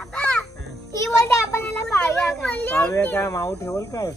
ही बोलते आपण याला पाळूया का? पाळूया काय माऊ ठेवल काय?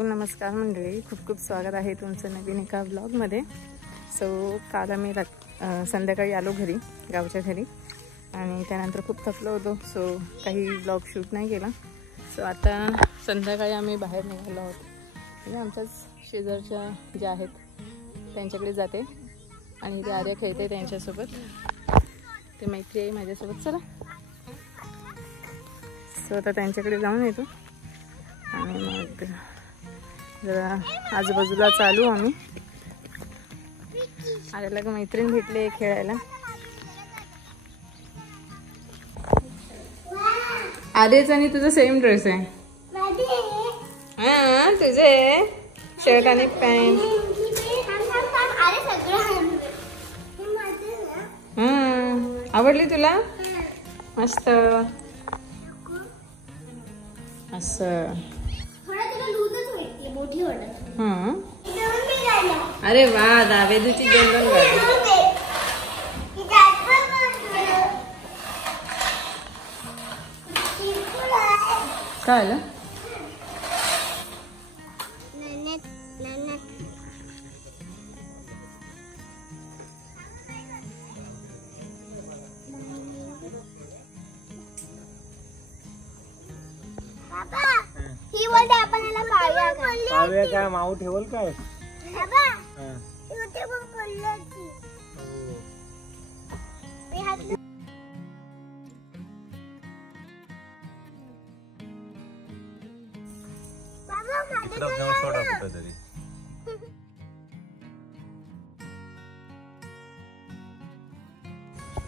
नमस्कार मंडळी, खूप खूप स्वागत आहे तुमचं नवीन एका ब्लॉगमध्ये. काल आम्ही संध्याकाळी आलो घरी, गावच्या घरी, आणि त्यानंतर खूप थकलो होतो. काही ब्लॉग शूट नाही केला. आता संध्याकाळी आम्ही बाहेर निघालो आहोत. म्हणजे आमच्याच शेजारच्या ज्या आहेत त्यांच्याकडे जाते आणि ते आर्या खेळते त्यांच्यासोबत. ते मैत्री आहे माझ्यासोबत. चला आता त्यांच्याकडे जाऊन येतो आणि मग जरा आजूबाजूला चालू आम्ही. आल्याला का मैत्रीण भेटले खेळायला. आधीच आणि तुझा सेम ड्रेस आहे. हा, तुझे शर्ट आणि पॅन्ट. आवडली तुला? मस्त. असं. अरे वा, दावेदूची जंगल काय आलं? ही बोलते आपण याला पाळूया का? पाळूया काय माऊ ठेवल काय?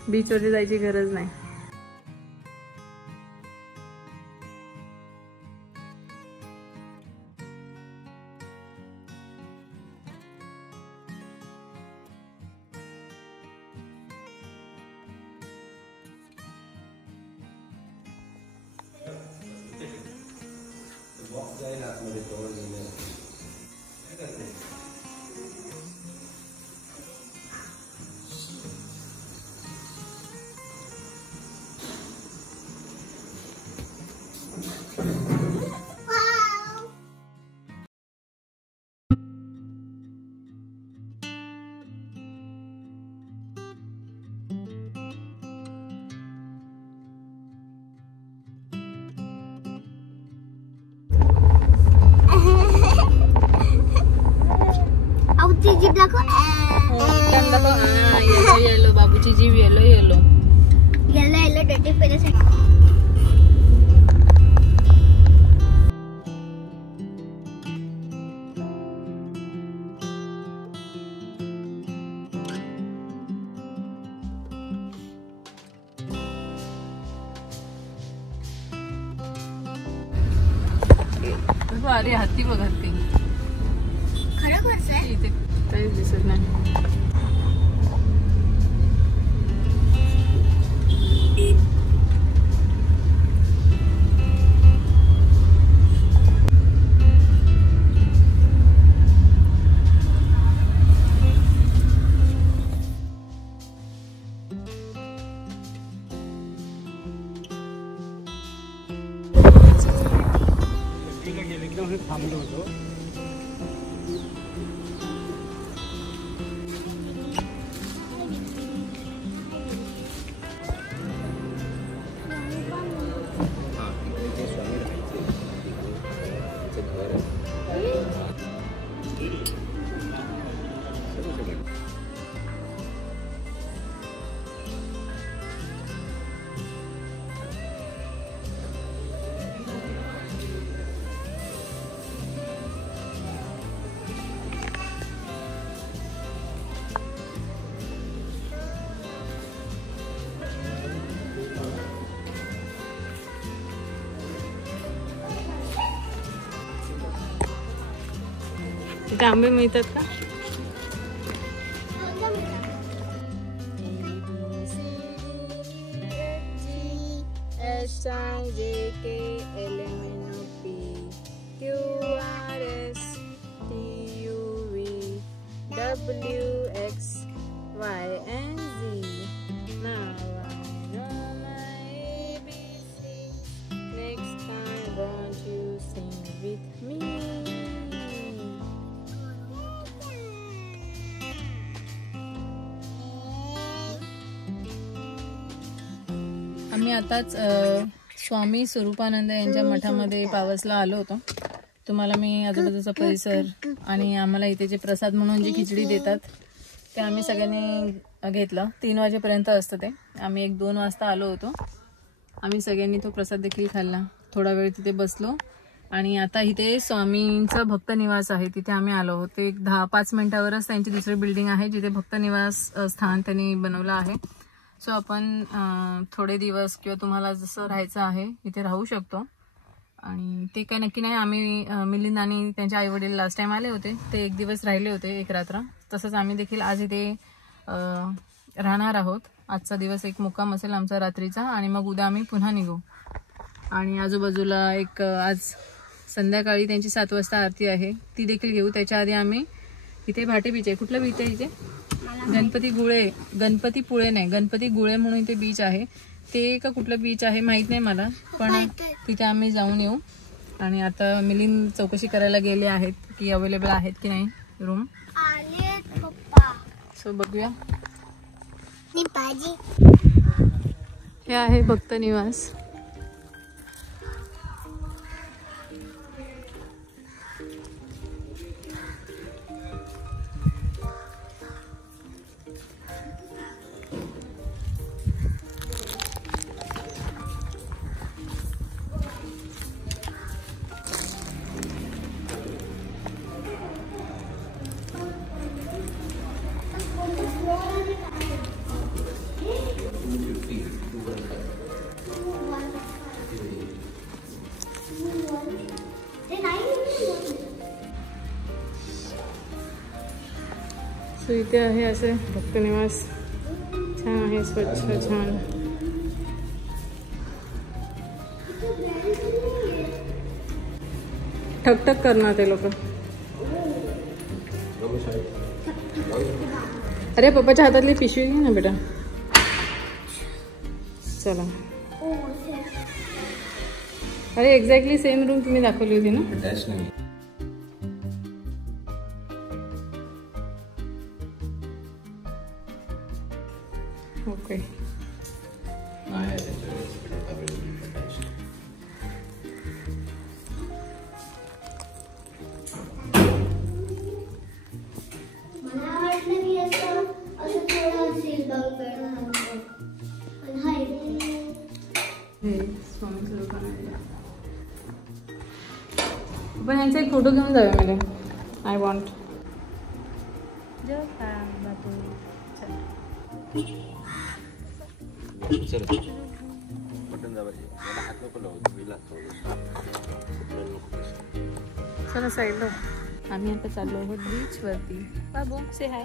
बीचवरती जायची गरज नाही. जीभ दाखव. येलो बाबूची जीभ येलो येलो येलो येलो डटी पेरेस. अरे हत्ती बघ, हत्ती खरोखरच आहे. इथे काहीच दिसत नाही. थांबलो होतो. तिथे आंबे मिळतात का? आम्ही आताच स्वामी स्वरूपानंद यांच्या मठामध्ये पावसला आलो होतो. तुम्हाला मी आजूबाजूचा परिसर आणि आम्हाला इथे जे प्रसाद म्हणून जी खिचडी देतात ते आम्ही सगळ्यांनी घेतलं. 3 वाजेपर्यंत असतं ते. आम्ही 1-2 वाजता आलो होतो. आम्ही सगळ्यांनी तो प्रसाद देखील खाल्ला. थोडा वेळ तिथे बसलो आणि आता इथे स्वामींचा भक्त निवास आहे, तिथे आम्ही आलो होतो. एक 10-5 मिनिटावरच त्यांची दुसरी बिल्डिंग आहे जिथे भक्त निवास स्थान त्यांनी बनवलं आहे. सो आपण थोडे दिवस किंवा तुम्हाला जसं राहायचं आहे इथे राहू शकतो. आणि ते काय नक्की नाही, आम्ही मिलिंद आणि त्यांच्या आईवडील लास्ट टाइम आले होते, ते 1 दिवस राहिले होते, 1 रात्र. तसंच आम्ही देखील आज इथे राहणार आहोत. आजचा दिवस एक मुक्काम असेल आमचा रात्रीचा आणि मग उद्या आम्ही पुन्हा निघू. आणि आजूबाजूला एक आज संध्याकाळी त्यांची 7 वाजता आरती आहे, ती देखील घेऊ. त्याच्या आधी आम्ही इथे भाटे बीच आहे. कुठलं बीच आहे इथे? गणपतीपुळे नाही, गणपतीगुळे म्हणून इथे बीच आहे. ते का कुठलं बीच आहे माहीत नाही मला, पण तिथे आम्ही जाऊन येऊ. आणि आता मिलिंद चौकशी करायला गेले आहेत की अवेलेबल आहेत की नाही रूम. सो बघूया. हे आहे भक्त निवास. सो इथे आहे असे भक्त निवास. छान आहे, स्वच्छ छान. ठकठक करणार ते लोक. अरे पप्पाच्या हातातली पिशवी घे ना बेटा. चला. अरे एक्झॅक्टली सेम रूम तुम्ही दाखवली होती ना. ओके. पण यांचा एक फोटो घेऊन जाऊया मला. I want. चला साईडला. आम्ही आता चाललो आहोत बीच वरती. बाबू से हाय.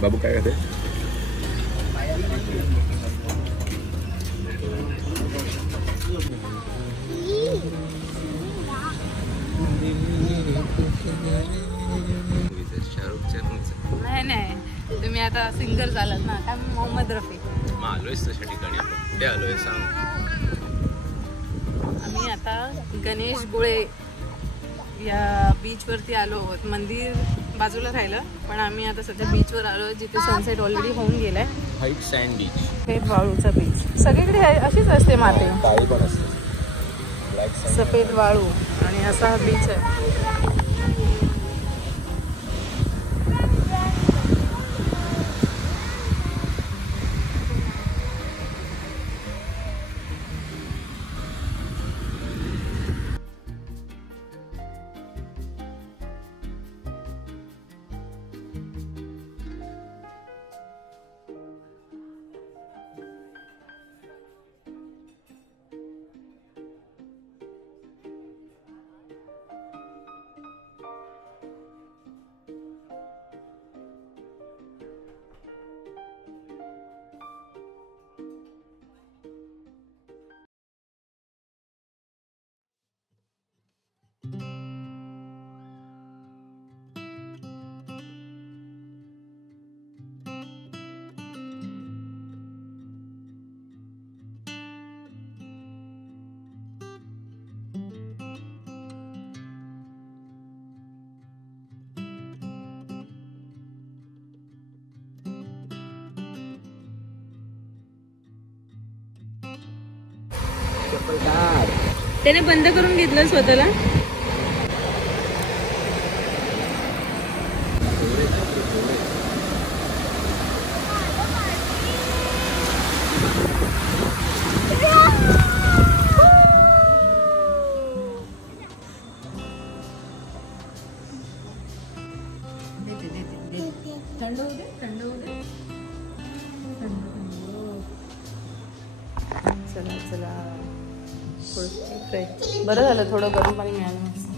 बाबू काय करते? नाही तुम्ही आता सिंगर झालात ना, काय मोहम्मद रफी. आलोयच तशा ठिकाणी. कुठे आलोय सांग. आम्ही आता गणेश गुळे या बीचवरती आलो आहोत. मंदिर बाजूला राहिलं पण आम्ही आता सध्या बीचवर आलो जिथे सनसेट ऑलरेडी होऊन गेलाय. White sand beach. सफेद वाळूचा बीच सगळीकडे अशीच असते माती. काळी पण असते. सफेद वाळू आणि असा हा बीच आहे. त्याने बंद करून घेतलं स्वतःला. थंड होऊ दे, थंड होऊ दे. चला चला फ्रेश. बरं झालं थोडं गरम पाणी मिळालं.